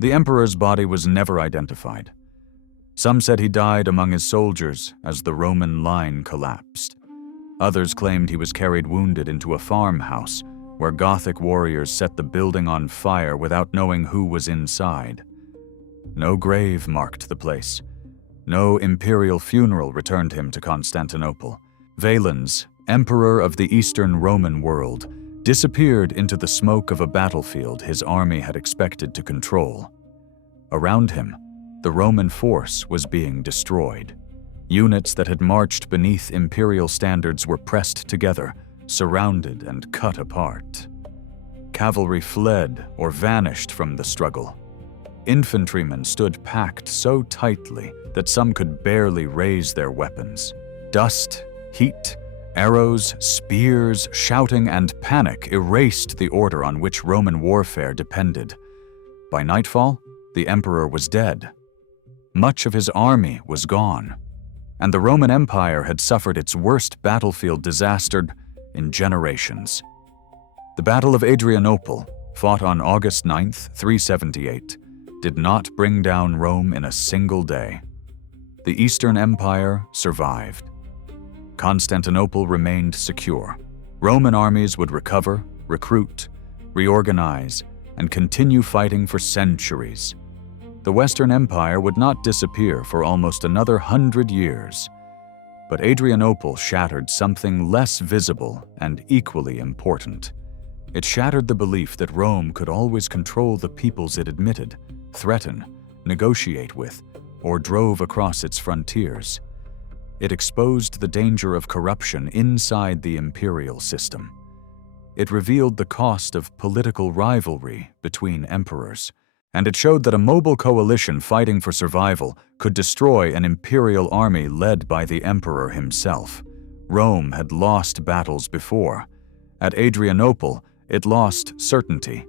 The emperor's body was never identified. Some said he died among his soldiers as the Roman line collapsed. Others claimed he was carried wounded into a farmhouse where Gothic warriors set the building on fire without knowing who was inside. No grave marked the place. No imperial funeral returned him to Constantinople. Valens, emperor of the Eastern Roman world, disappeared into the smoke of a battlefield his army had expected to control. Around him, the Roman force was being destroyed. Units that had marched beneath imperial standards were pressed together, surrounded and cut apart. Cavalry fled or vanished from the struggle. Infantrymen stood packed so tightly that some could barely raise their weapons. Dust, heat, arrows, spears, shouting, and panic erased the order on which Roman warfare depended. By nightfall, the emperor was dead. Much of his army was gone, and the Roman Empire had suffered its worst battlefield disaster in generations. The Battle of Adrianople, fought on August 9th, 378, did not bring down Rome in a single day. The Eastern Empire survived. Constantinople remained secure. Roman armies would recover, recruit, reorganize, and continue fighting for centuries. The Western Empire would not disappear for almost another 100 years. But Adrianople shattered something less visible and equally important. It shattered the belief that Rome could always control the peoples it admitted, threaten, negotiate with, or drove across its frontiers. It exposed the danger of corruption inside the imperial system. It revealed the cost of political rivalry between emperors, and it showed that a mobile coalition fighting for survival could destroy an imperial army led by the emperor himself. Rome had lost battles before. At Adrianople, it lost certainty.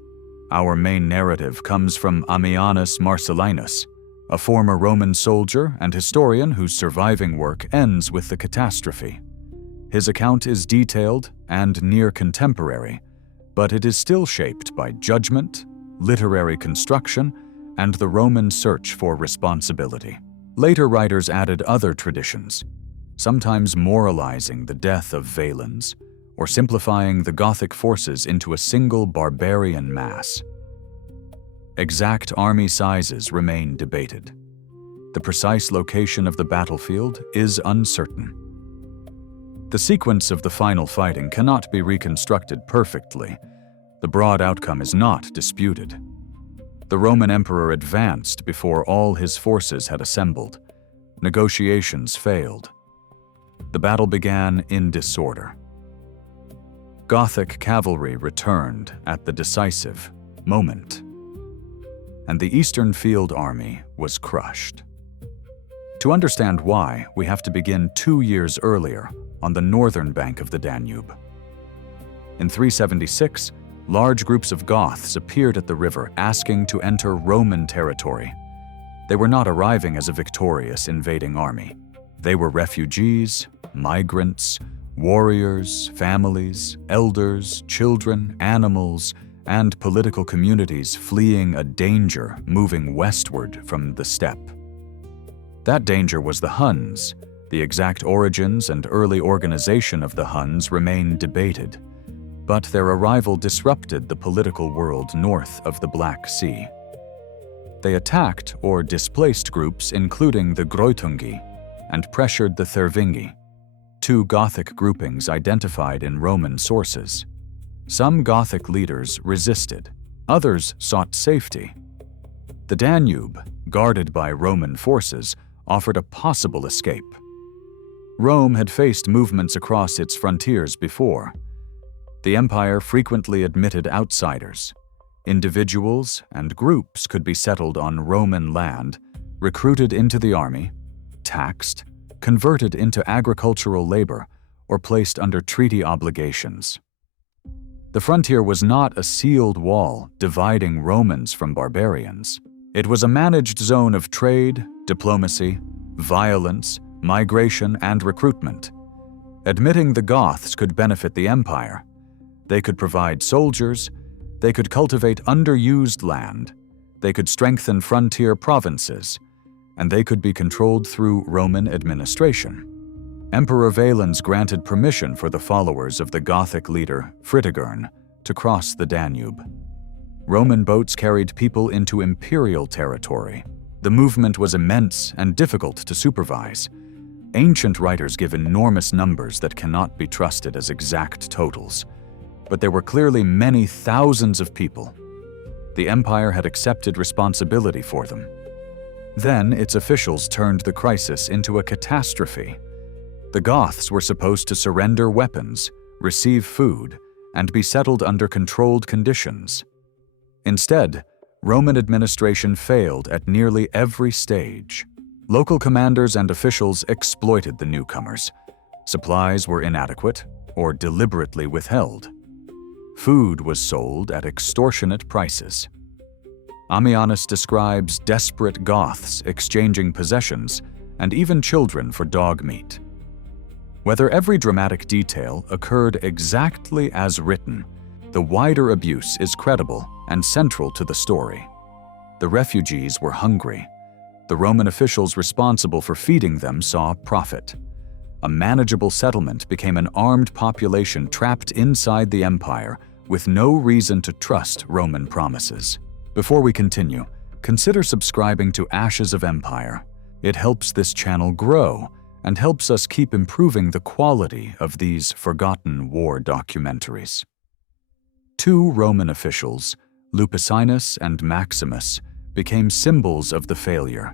Our main narrative comes from Ammianus Marcellinus, a former Roman soldier and historian whose surviving work ends with the catastrophe. His account is detailed and near contemporary, but it is still shaped by judgment, literary construction, and the Roman search for responsibility. Later writers added other traditions, sometimes moralizing the death of Valens, or simplifying the Gothic forces into a single barbarian mass. Exact army sizes remain debated. The precise location of the battlefield is uncertain. The sequence of the final fighting cannot be reconstructed perfectly. The broad outcome is not disputed. The Roman emperor advanced before all his forces had assembled. Negotiations failed. The battle began in disorder. Gothic cavalry returned at the decisive moment, and the Eastern Field Army was crushed. To understand why, we have to begin 2 years earlier, on the northern bank of the Danube. In 376, large groups of Goths appeared at the river asking to enter Roman territory. They were not arriving as a victorious invading army. They were refugees, migrants, warriors, families, elders, children, animals, and political communities fleeing a danger moving westward from the steppe. That danger was the Huns. The exact origins and early organization of the Huns remain debated, but their arrival disrupted the political world north of the Black Sea. They attacked or displaced groups including the Greutungi and pressured the Thervingi, two Gothic groupings identified in Roman sources. Some Gothic leaders resisted, others sought safety. The Danube, guarded by Roman forces, offered a possible escape. Rome had faced movements across its frontiers before. The empire frequently admitted outsiders. Individuals and groups could be settled on Roman land, recruited into the army, taxed, converted into agricultural labor, or placed under treaty obligations. The frontier was not a sealed wall dividing Romans from barbarians. It was a managed zone of trade, diplomacy, violence, migration, and recruitment. Admitting the Goths could benefit the empire. They could provide soldiers, they could cultivate underused land, They could strengthen frontier provinces, and they could be controlled through Roman administration. Emperor Valens granted permission for the followers of the Gothic leader Fritigern to cross the Danube. Roman boats carried people into imperial territory. The movement was immense and difficult to supervise. Ancient writers give enormous numbers that cannot be trusted as exact totals, but there were clearly many thousands of people. The empire had accepted responsibility for them. Then its officials turned the crisis into a catastrophe. The Goths were supposed to surrender weapons, receive food, and be settled under controlled conditions. Instead, Roman administration failed at nearly every stage. Local commanders and officials exploited the newcomers. Supplies were inadequate or deliberately withheld. Food was sold at extortionate prices. Ammianus describes desperate Goths exchanging possessions and even children for dog meat. Whether every dramatic detail occurred exactly as written, the wider abuse is credible and central to the story. The refugees were hungry. The Roman officials responsible for feeding them saw profit. A manageable settlement became an armed population trapped inside the empire with no reason to trust Roman promises. Before we continue, consider subscribing to Ashes of Empire. It helps this channel grow and helps us keep improving the quality of these forgotten war documentaries. Two Roman officials, Lupicinus and Maximus, became symbols of the failure.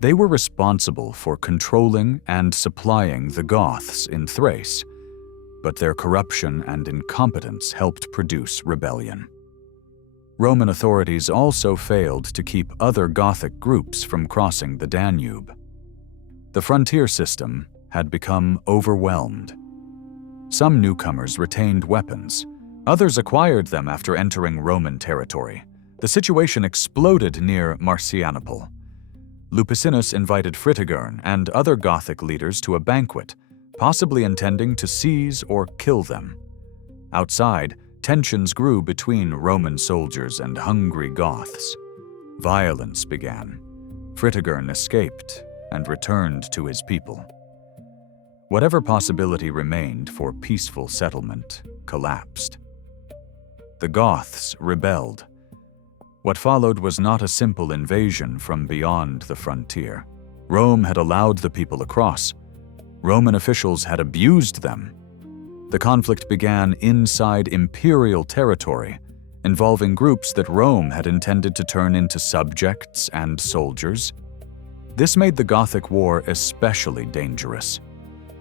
They were responsible for controlling and supplying the Goths in Thrace, but their corruption and incompetence helped produce rebellion. Roman authorities also failed to keep other Gothic groups from crossing the Danube. The frontier system had become overwhelmed. Some newcomers retained weapons. Others acquired them after entering Roman territory. The situation exploded near Marcianople. Lupicinus invited Fritigern and other Gothic leaders to a banquet, possibly intending to seize or kill them. Outside, tensions grew between Roman soldiers and hungry Goths. Violence began. Fritigern escaped and returned to his people. Whatever possibility remained for peaceful settlement collapsed. The Goths rebelled. What followed was not a simple invasion from beyond the frontier. Rome had allowed the people across. Roman officials had abused them. The conflict began inside imperial territory, involving groups that Rome had intended to turn into subjects and soldiers. This made the Gothic War especially dangerous.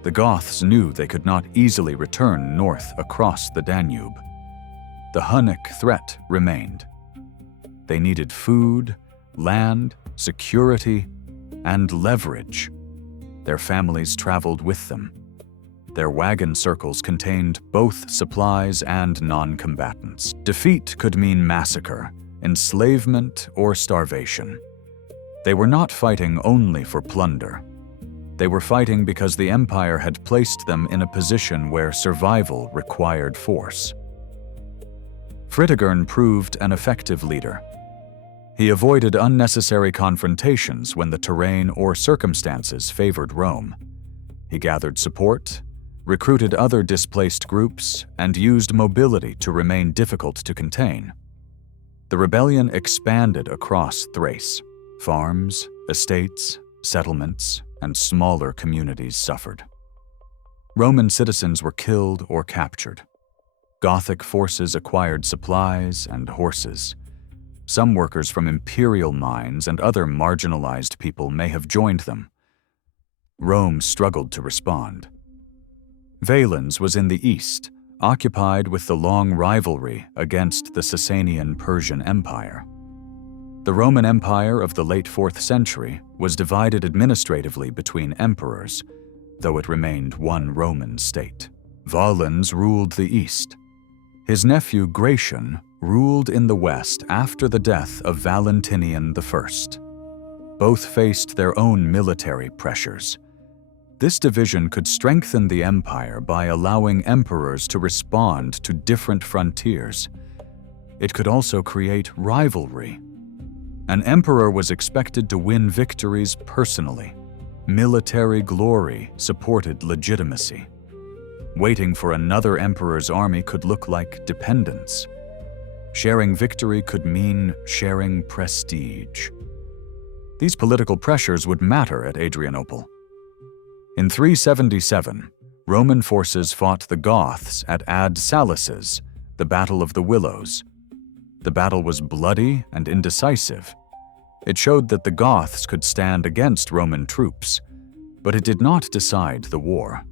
The Goths knew they could not easily return north across the Danube. The Hunnic threat remained. They needed food, land, security, and leverage. Their families traveled with them. Their wagon circles contained both supplies and non-combatants. Defeat could mean massacre, enslavement, or starvation. They were not fighting only for plunder. They were fighting because the empire had placed them in a position where survival required force. Fritigern proved an effective leader. He avoided unnecessary confrontations when the terrain or circumstances favored Rome. He gathered support, recruited other displaced groups, and used mobility to remain difficult to contain. The rebellion expanded across Thrace. Farms, estates, settlements, and smaller communities suffered. Roman citizens were killed or captured. Gothic forces acquired supplies and horses. Some workers from imperial mines and other marginalized people may have joined them. Rome struggled to respond. Valens was in the east, occupied with the long rivalry against the Sasanian Persian Empire. The Roman Empire of the late 4th century was divided administratively between emperors, though it remained one Roman state. Valens ruled the east. His nephew Gratian ruled in the west after the death of Valentinian I. Both faced their own military pressures. This division could strengthen the empire by allowing emperors to respond to different frontiers. It could also create rivalry An emperor was expected to win victories personally. Military glory supported legitimacy. Waiting for another emperor's army could look like dependence. Sharing victory could mean sharing prestige. These political pressures would matter at Adrianople. In 377, Roman forces fought the Goths at Ad Salices, the Battle of the Willows. The battle was bloody and indecisive. It showed that the Goths could stand against Roman troops, but it did not decide the war.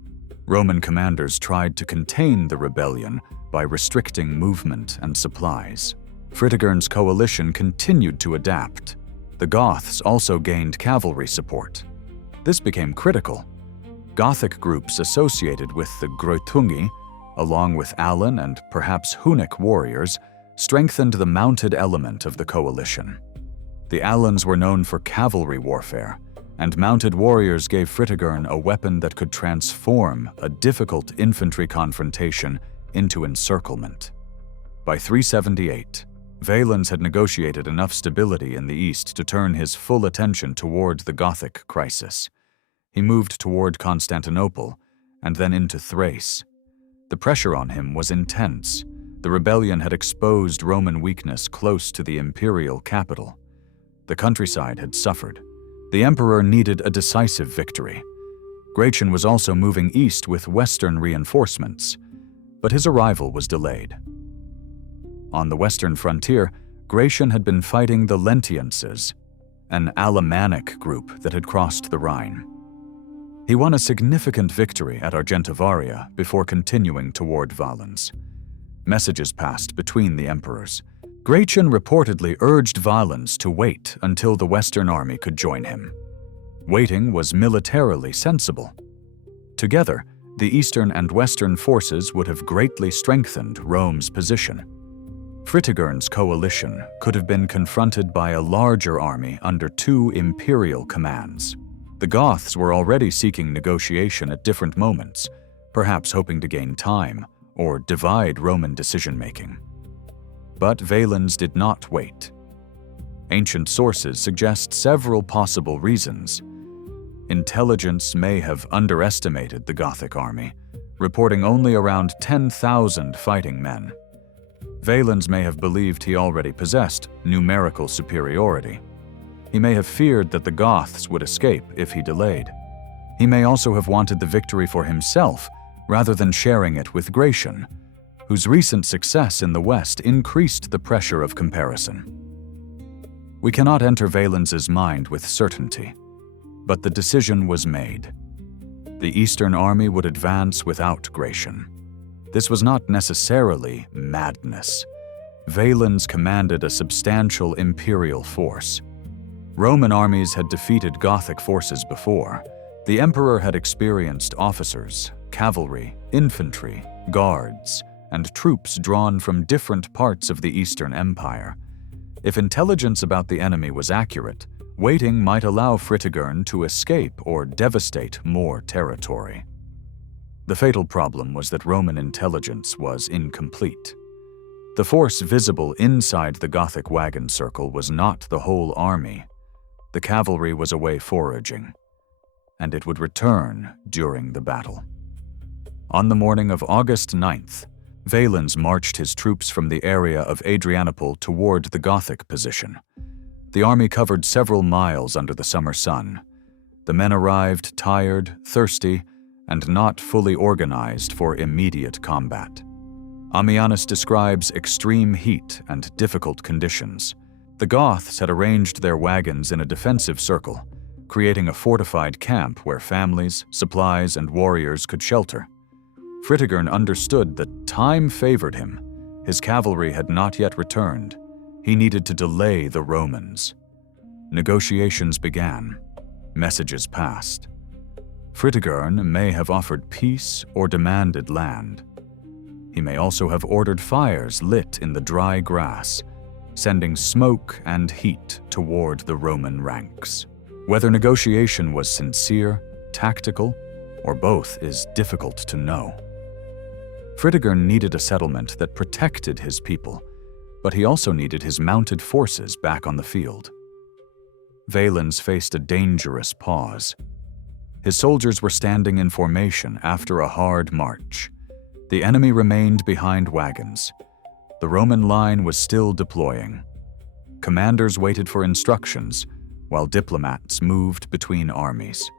Roman commanders tried to contain the rebellion by restricting movement and supplies. Fritigern's coalition continued to adapt. The Goths also gained cavalry support. This became critical. Gothic groups associated with the Greutungi, along with Alan and perhaps Hunnic warriors, strengthened the mounted element of the coalition. The Alans were known for cavalry warfare, and mounted warriors gave Fritigern a weapon that could transform a difficult infantry confrontation into encirclement. By 378, Valens had negotiated enough stability in the east to turn his full attention toward the Gothic crisis. He moved toward Constantinople and then into Thrace. The pressure on him was intense. The rebellion had exposed Roman weakness close to the imperial capital. The countryside had suffered. The emperor needed a decisive victory. Gratian was also moving east with western reinforcements, but his arrival was delayed. On the western frontier, Gratian had been fighting the Lentienses, an Alemannic group that had crossed the Rhine. He won a significant victory at Argentivaria before continuing toward Valens. Messages passed between the emperors. Gratian reportedly urged Valens to wait until the Western army could join him. Waiting was militarily sensible. Together, the Eastern and Western forces would have greatly strengthened Rome's position. Fritigern's coalition could have been confronted by a larger army under two imperial commands. The Goths were already seeking negotiation at different moments, perhaps hoping to gain time or divide Roman decision-making. But Valens did not wait. Ancient sources suggest several possible reasons. Intelligence may have underestimated the Gothic army, reporting only around 10,000 fighting men. Valens may have believed he already possessed numerical superiority. He may have feared that the Goths would escape if he delayed. He may also have wanted the victory for himself rather than sharing it with Gratian, whose recent success in the West increased the pressure of comparison. We cannot enter Valens's mind with certainty, but the decision was made. The Eastern army would advance without Gratian. This was not necessarily madness. Valens commanded a substantial imperial force. Roman armies had defeated Gothic forces before. The emperor had experienced officers, cavalry, infantry, guards, and troops drawn from different parts of the Eastern Empire. If intelligence about the enemy was accurate, waiting might allow Fritigern to escape or devastate more territory. The fatal problem was that Roman intelligence was incomplete. The force visible inside the Gothic wagon circle was not the whole army. The cavalry was away foraging, and it would return during the battle. On the morning of August 9th, Valens marched his troops from the area of Adrianople toward the Gothic position. The army covered several miles under the summer sun. The men arrived tired, thirsty, and not fully organized for immediate combat. Ammianus describes extreme heat and difficult conditions. The Goths had arranged their wagons in a defensive circle, creating a fortified camp where families, supplies, and warriors could shelter. Fritigern understood that time favored him. His cavalry had not yet returned. He needed to delay the Romans. Negotiations began. Messages passed. Fritigern may have offered peace or demanded land. He may also have ordered fires lit in the dry grass, sending smoke and heat toward the Roman ranks. Whether negotiation was sincere, tactical, or both is difficult to know. Fritigern needed a settlement that protected his people, but he also needed his mounted forces back on the field. Valens faced a dangerous pause. His soldiers were standing in formation after a hard march. The enemy remained behind wagons. The Roman line was still deploying. Commanders waited for instructions, while diplomats moved between armies.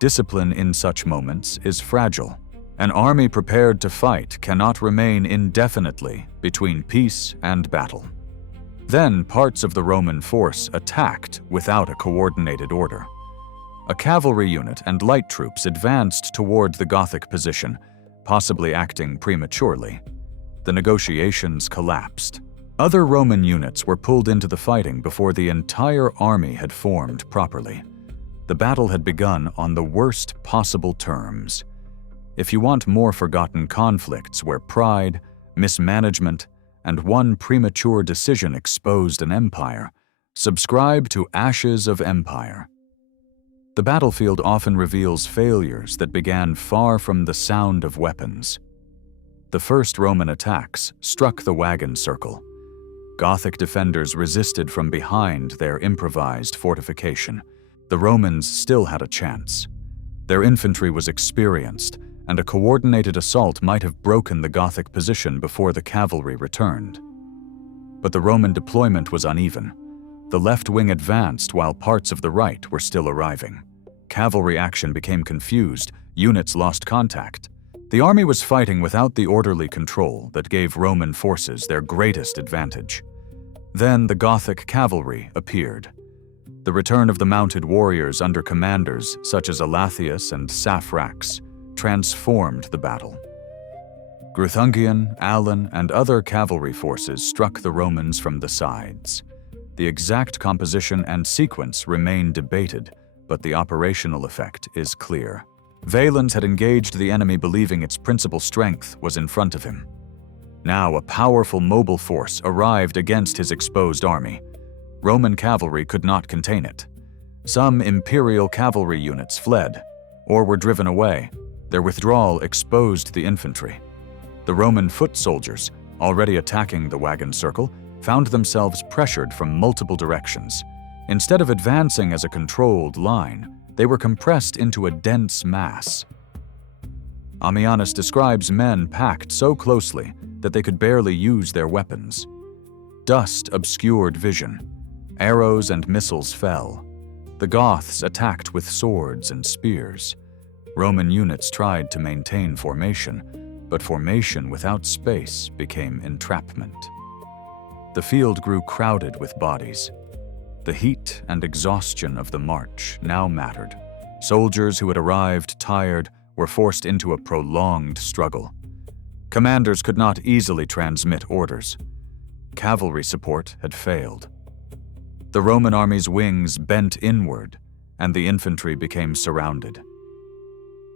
Discipline in such moments is fragile. An army prepared to fight cannot remain indefinitely between peace and battle. Then parts of the Roman force attacked without a coordinated order. A cavalry unit and light troops advanced toward the Gothic position, possibly acting prematurely. The negotiations collapsed. Other Roman units were pulled into the fighting before the entire army had formed properly. The battle had begun on the worst possible terms. If you want more forgotten conflicts where pride, mismanagement, and one premature decision exposed an empire, subscribe to Ashes of Empire. The battlefield often reveals failures that began far from the sound of weapons. The first Roman attacks struck the wagon circle. Gothic defenders resisted from behind their improvised fortification. The Romans still had a chance. Their infantry was experienced, and a coordinated assault might have broken the Gothic position before the cavalry returned. But the Roman deployment was uneven. The left wing advanced while parts of the right were still arriving. Cavalry action became confused, units lost contact. The army was fighting without the orderly control that gave Roman forces their greatest advantage. Then the Gothic cavalry appeared. The return of the mounted warriors under commanders such as Alathius and Saphrax transformed the battle. Gruthungian, Allan, and other cavalry forces struck the Romans from the sides. The exact composition and sequence remain debated, but the operational effect is clear. Valens had engaged the enemy believing its principal strength was in front of him. Now a powerful mobile force arrived against his exposed army. Roman cavalry could not contain it. Some imperial cavalry units fled or were driven away. Their withdrawal exposed the infantry. The Roman foot soldiers, already attacking the wagon circle, found themselves pressured from multiple directions. Instead of advancing as a controlled line, they were compressed into a dense mass. Ammianus describes men packed so closely that they could barely use their weapons. Dust obscured vision. Arrows and missiles fell. The Goths attacked with swords and spears. Roman units tried to maintain formation, but formation without space became entrapment. The field grew crowded with bodies. The heat and exhaustion of the march now mattered. Soldiers who had arrived tired were forced into a prolonged struggle. Commanders could not easily transmit orders. Cavalry support had failed. The Roman army's wings bent inward, and the infantry became surrounded.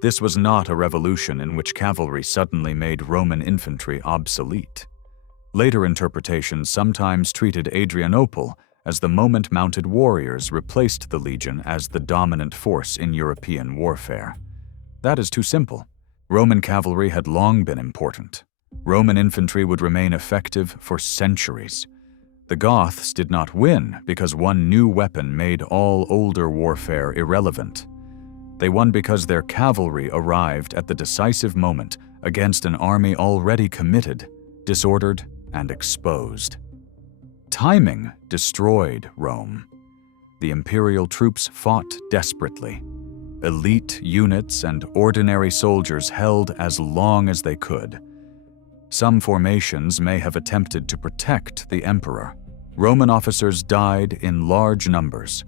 This was not a revolution in which cavalry suddenly made Roman infantry obsolete. Later interpretations sometimes treated Adrianople as the moment mounted warriors replaced the legion as the dominant force in European warfare. That is too simple. Roman cavalry had long been important. Roman infantry would remain effective for centuries. The Goths did not win because one new weapon made all older warfare irrelevant. They won because their cavalry arrived at the decisive moment against an army already committed, disordered, and exposed. Timing destroyed Rome. The imperial troops fought desperately. Elite units and ordinary soldiers held as long as they could. Some formations may have attempted to protect the emperor. Roman officers died in large numbers.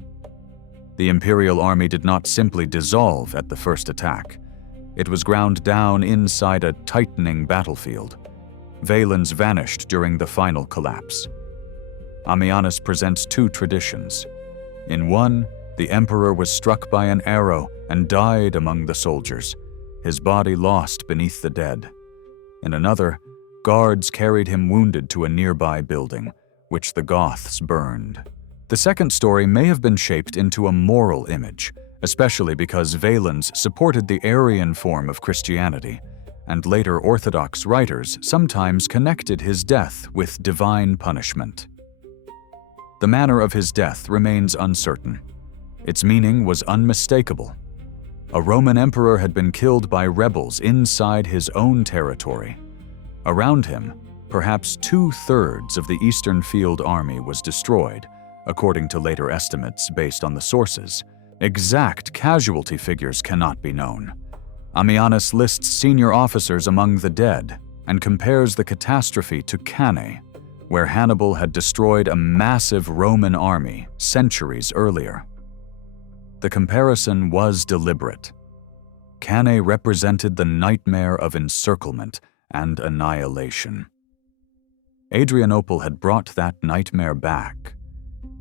The imperial army did not simply dissolve at the first attack. It was ground down inside a tightening battlefield. Valens vanished during the final collapse. Ammianus presents two traditions. In one, the emperor was struck by an arrow and died among the soldiers, his body lost beneath the dead. In another, guards carried him wounded to a nearby building, which the Goths burned. The second story may have been shaped into a moral image, especially because Valens supported the Arian form of Christianity, and later Orthodox writers sometimes connected his death with divine punishment. The manner of his death remains uncertain. Its meaning was unmistakable. A Roman emperor had been killed by rebels inside his own territory. Around him, perhaps 2/3 of the Eastern Field Army was destroyed, according to later estimates based on the sources. Exact casualty figures cannot be known. Ammianus lists senior officers among the dead and compares the catastrophe to Cannae, where Hannibal had destroyed a massive Roman army centuries earlier. The comparison was deliberate. Cannae represented the nightmare of encirclement and annihilation. Adrianople had brought that nightmare back,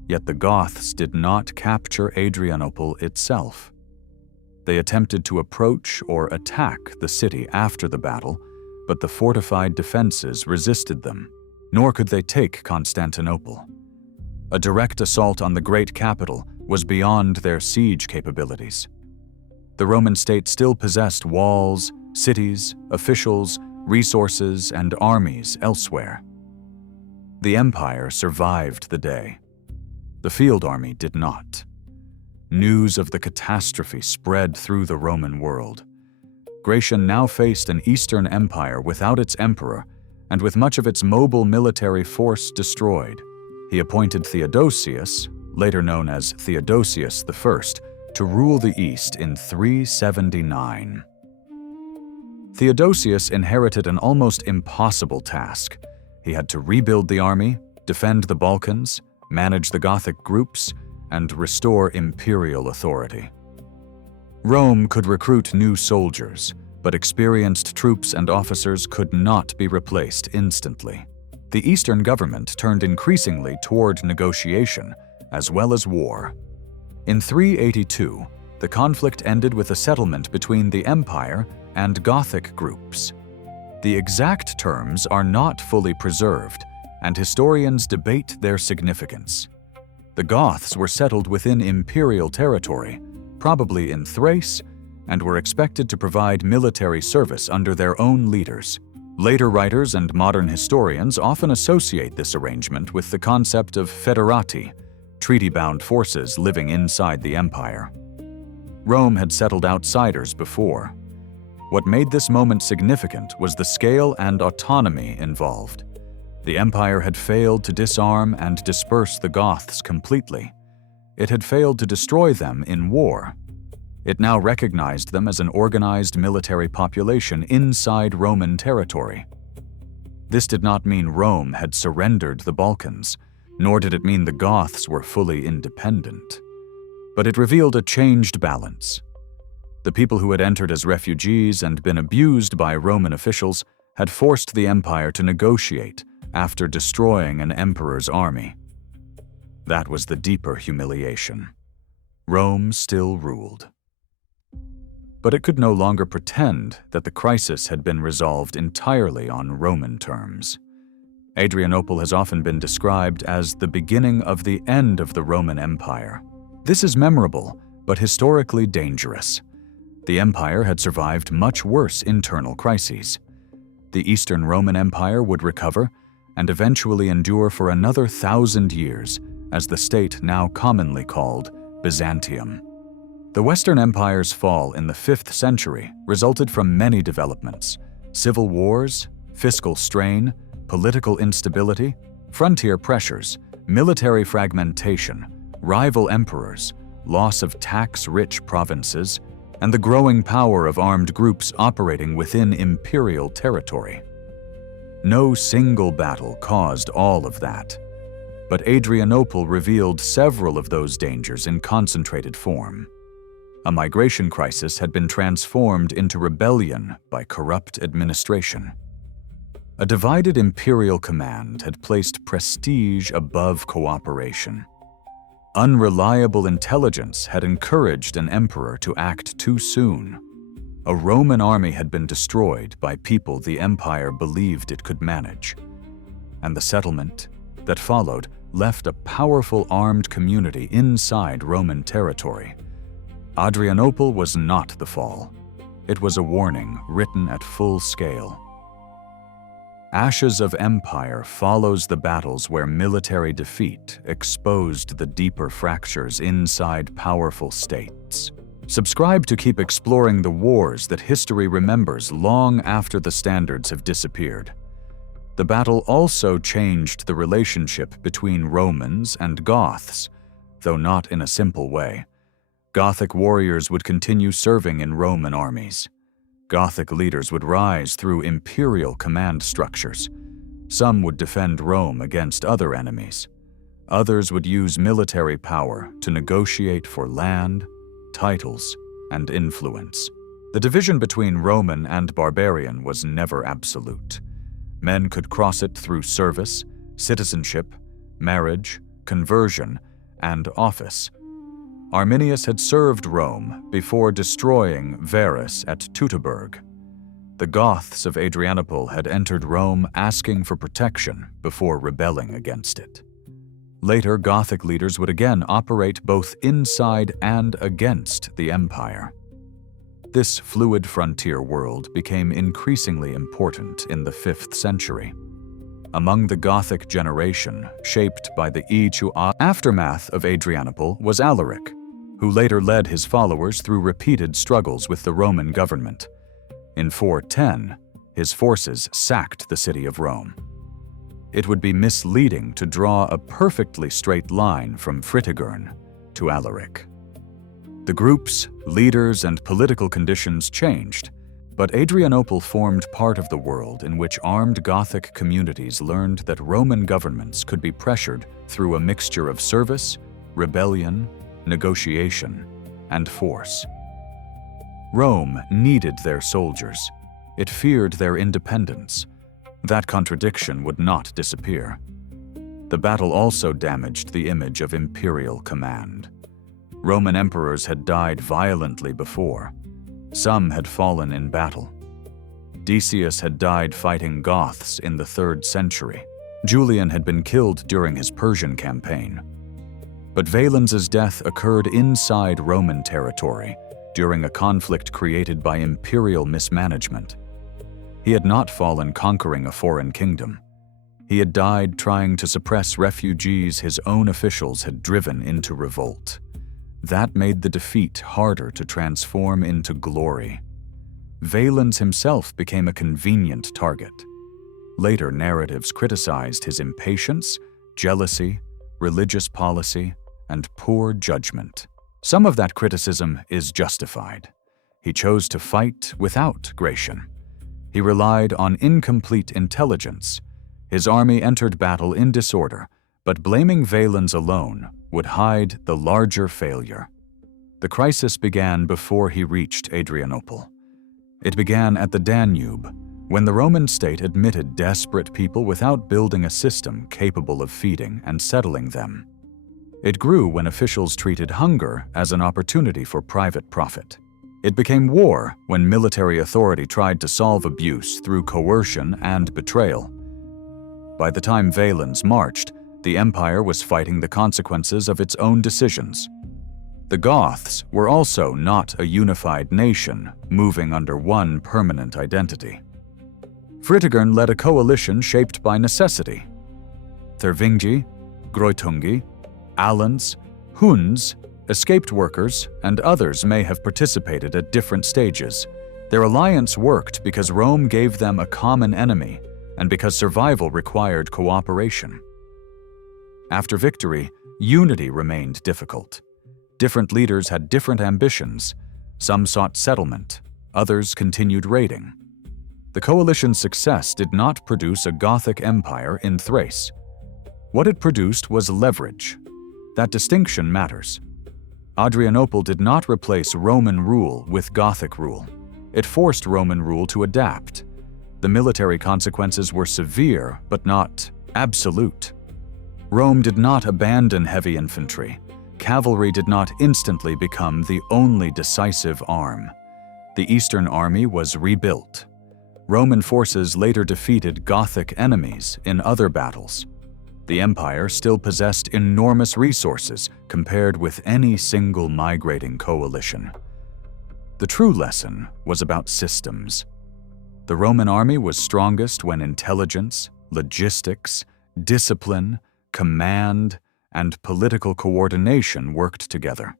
yet the Goths did not capture Adrianople itself. They attempted to approach or attack the city after the battle, but the fortified defenses resisted them, nor could they take Constantinople. A direct assault on the great capital was beyond their siege capabilities. The Roman state still possessed walls, cities, officials, resources, and armies elsewhere. The empire survived the day. The field army did not. News of the catastrophe spread through the Roman world. Gratian now faced an Eastern empire without its emperor and with much of its mobile military force destroyed. He appointed Theodosius, later known as Theodosius I, to rule the East in 379. Theodosius inherited an almost impossible task. He had to rebuild the army, defend the Balkans, manage the Gothic groups, and restore imperial authority. Rome could recruit new soldiers, but experienced troops and officers could not be replaced instantly. The Eastern government turned increasingly toward negotiation, as well as war. In 382, the conflict ended with a settlement between the Empire and Gothic groups. The exact terms are not fully preserved, and historians debate their significance. The Goths were settled within imperial territory, probably in Thrace, and were expected to provide military service under their own leaders. Later writers and modern historians often associate this arrangement with the concept of foederati, treaty-bound forces living inside the empire. Rome had settled outsiders before. What made this moment significant was the scale and autonomy involved. The empire had failed to disarm and disperse the Goths completely. It had failed to destroy them in war. It now recognized them as an organized military population inside Roman territory. This did not mean Rome had surrendered the Balkans, nor did it mean the Goths were fully independent. But it revealed a changed balance. The people who had entered as refugees and been abused by Roman officials had forced the empire to negotiate after destroying an emperor's army. That was the deeper humiliation. Rome still ruled. But it could no longer pretend that the crisis had been resolved entirely on Roman terms. Adrianople has often been described as the beginning of the end of the Roman Empire. This is memorable, but historically dangerous. The empire had survived much worse internal crises. The Eastern Roman Empire would recover and eventually endure for another 1,000 years as the state now commonly called Byzantium. The Western Empire's fall in the 5th century resulted from many developments: civil wars, fiscal strain, political instability, frontier pressures, military fragmentation, rival emperors, loss of tax-rich provinces, and the growing power of armed groups operating within imperial territory. No single battle caused all of that, but Adrianople revealed several of those dangers in concentrated form. A migration crisis had been transformed into rebellion by corrupt administration. A divided imperial command had placed prestige above cooperation. Unreliable intelligence had encouraged an emperor to act too soon. A Roman army had been destroyed by people the empire believed it could manage. And the settlement that followed left a powerful armed community inside Roman territory. Adrianople was not the fall. It was a warning written at full scale. Ashes of Empire follows the battles where military defeat exposed the deeper fractures inside powerful states. Subscribe to keep exploring the wars that history remembers long after the standards have disappeared. The battle also changed the relationship between Romans and Goths, though not in a simple way. Gothic warriors would continue serving in Roman armies. Gothic leaders would rise through imperial command structures. Some would defend Rome against other enemies. Others would use military power to negotiate for land, titles, and influence. The division between Roman and barbarian was never absolute. Men could cross it through service, citizenship, marriage, conversion, and office. Arminius had served Rome before destroying Varus at Teutoburg. The Goths of Adrianople had entered Rome asking for protection before rebelling against it. Later, Gothic leaders would again operate both inside and against the empire. This fluid frontier world became increasingly important in the 5th century. Among the Gothic generation, shaped by the aftermath of Adrianople, was Alaric, who later led his followers through repeated struggles with the Roman government. In 410, his forces sacked the city of Rome. It would be misleading to draw a perfectly straight line from Fritigern to Alaric. The groups, leaders, and political conditions changed, but Adrianople formed part of the world in which armed Gothic communities learned that Roman governments could be pressured through a mixture of service, rebellion, negotiation, and force. Rome needed their soldiers. It feared their independence. That contradiction would not disappear. The battle also damaged the image of imperial command. Roman emperors had died violently before. Some had fallen in battle. Decius had died fighting Goths in the 3rd century. Julian had been killed during his Persian campaign. But Valens's death occurred inside Roman territory during a conflict created by imperial mismanagement. He had not fallen conquering a foreign kingdom. He had died trying to suppress refugees his own officials had driven into revolt. That made the defeat harder to transform into glory. Valens himself became a convenient target. Later narratives criticized his impatience, jealousy, religious policy, and poor judgment. Some of that criticism is justified. He chose to fight without Gratian. He relied on incomplete intelligence. His army entered battle in disorder, but blaming Valens alone would hide the larger failure. The crisis began before he reached Adrianople. It began at the Danube, when the Roman state admitted desperate people without building a system capable of feeding and settling them. It grew when officials treated hunger as an opportunity for private profit. It became war when military authority tried to solve abuse through coercion and betrayal. By the time Valens marched, the empire was fighting the consequences of its own decisions. The Goths were also not a unified nation, moving under one permanent identity. Fritigern led a coalition shaped by necessity. Thervingi, Greutungi, Alans, Huns, escaped workers, and others may have participated at different stages. Their alliance worked because Rome gave them a common enemy and because survival required cooperation. After victory, unity remained difficult. Different leaders had different ambitions. Some sought settlement, others continued raiding. The coalition's success did not produce a Gothic empire in Thrace. What it produced was leverage. That distinction matters. Adrianople did not replace Roman rule with Gothic rule. It forced Roman rule to adapt. The military consequences were severe, but not absolute. Rome did not abandon heavy infantry. Cavalry did not instantly become the only decisive arm. The Eastern army was rebuilt. Roman forces later defeated Gothic enemies in other battles. The empire still possessed enormous resources compared with any single migrating coalition. The true lesson was about systems. The Roman army was strongest when intelligence, logistics, discipline, command, and political coordination worked together.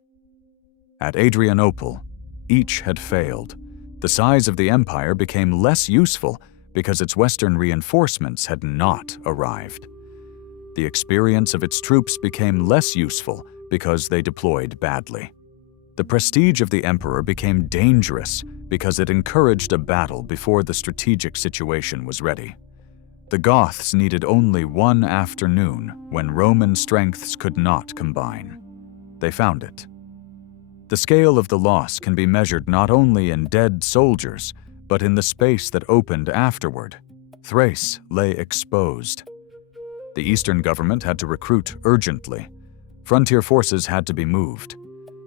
At Adrianople, each had failed. The size of the empire became less useful because its western reinforcements had not arrived. The experience of its troops became less useful because they deployed badly. The prestige of the emperor became dangerous because it encouraged a battle before the strategic situation was ready. The Goths needed only one afternoon when Roman strengths could not combine. They found it. The scale of the loss can be measured not only in dead soldiers, but in the space that opened afterward. Thrace lay exposed. The Eastern government had to recruit urgently. Frontier forces had to be moved.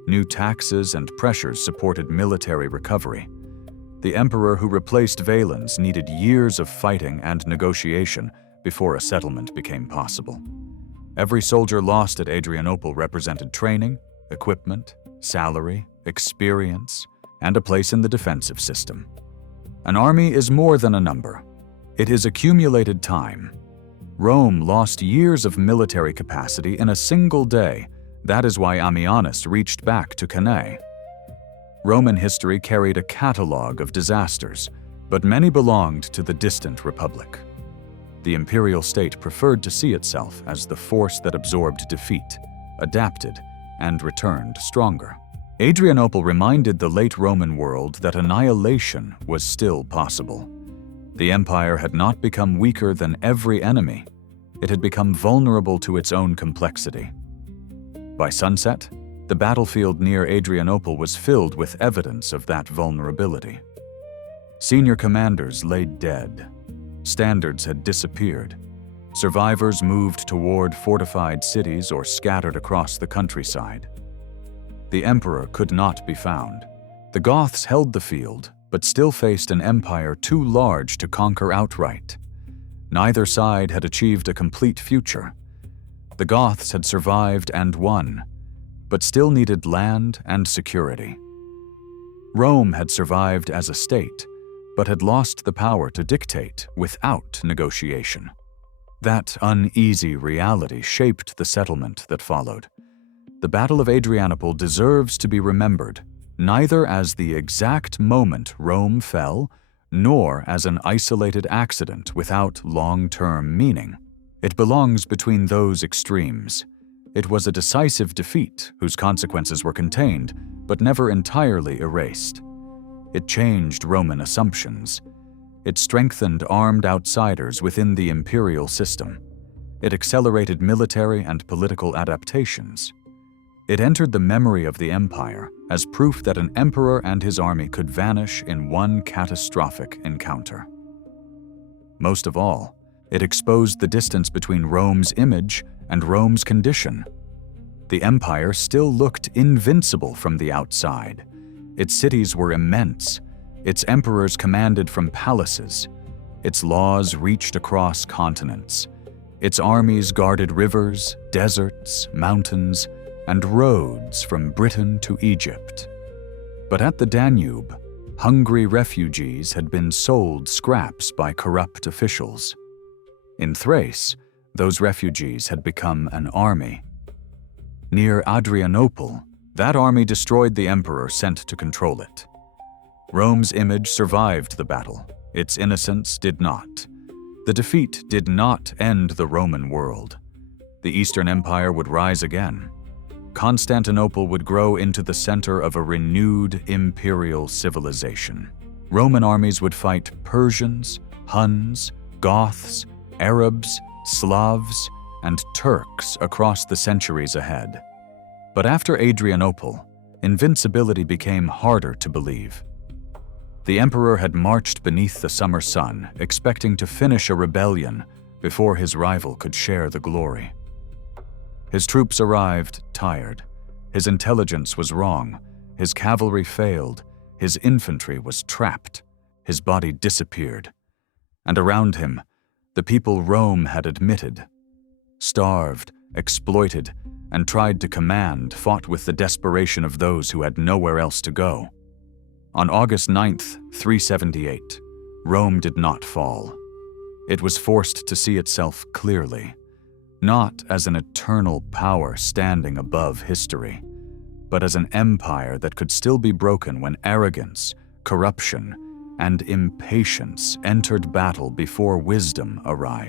New taxes and pressures supported military recovery. The emperor who replaced Valens needed years of fighting and negotiation before a settlement became possible. Every soldier lost at Adrianople represented training, equipment, salary, experience, and a place in the defensive system. An army is more than a number. It is accumulated time. Rome lost years of military capacity in a single day. That is why Ammianus reached back to Cannae. Roman history carried a catalogue of disasters, but many belonged to the distant republic. The imperial state preferred to see itself as the force that absorbed defeat, adapted, and returned stronger. Adrianople reminded the late Roman world that annihilation was still possible. The empire had not become weaker than every enemy. It had become vulnerable to its own complexity. By sunset, the battlefield near Adrianople was filled with evidence of that vulnerability. Senior commanders lay dead. Standards had disappeared. Survivors moved toward fortified cities or scattered across the countryside. The emperor could not be found. The Goths held the field, but still faced an empire too large to conquer outright. Neither side had achieved a complete future. The Goths had survived and won, but still needed land and security. Rome had survived as a state, but had lost the power to dictate without negotiation. That uneasy reality shaped the settlement that followed. The Battle of Adrianople deserves to be remembered, neither as the exact moment Rome fell, nor as an isolated accident without long-term meaning. It belongs between those extremes. It was a decisive defeat whose consequences were contained, but never entirely erased. It changed Roman assumptions. It strengthened armed outsiders within the imperial system. It accelerated military and political adaptations. It entered the memory of the empire as proof that an emperor and his army could vanish in one catastrophic encounter. Most of all, it exposed the distance between Rome's image and Rome's condition. The empire still looked invincible from the outside. Its cities were immense. Its emperors commanded from palaces. Its laws reached across continents. Its armies guarded rivers, deserts, mountains, and roads from Britain to Egypt. But at the Danube, hungry refugees had been sold scraps by corrupt officials. In Thrace, those refugees had become an army. Near Adrianople, that army destroyed the emperor sent to control it. Rome's image survived the battle. Its innocence did not. The defeat did not end the Roman world. The Eastern Empire would rise again. Constantinople would grow into the center of a renewed imperial civilization. Roman armies would fight Persians, Huns, Goths, Arabs, Slavs, and Turks across the centuries ahead. But after Adrianople, invincibility became harder to believe. The emperor had marched beneath the summer sun, expecting to finish a rebellion before his rival could share the glory. His troops arrived tired. His intelligence was wrong. His cavalry failed. His infantry was trapped. His body disappeared. And around him, the people Rome had admitted, starved, exploited, and tried to command, fought with the desperation of those who had nowhere else to go. On August 9th, 378, Rome did not fall. It was forced to see itself clearly, not as an eternal power standing above history, but as an empire that could still be broken when arrogance, corruption, and impatience entered battle before wisdom arrived.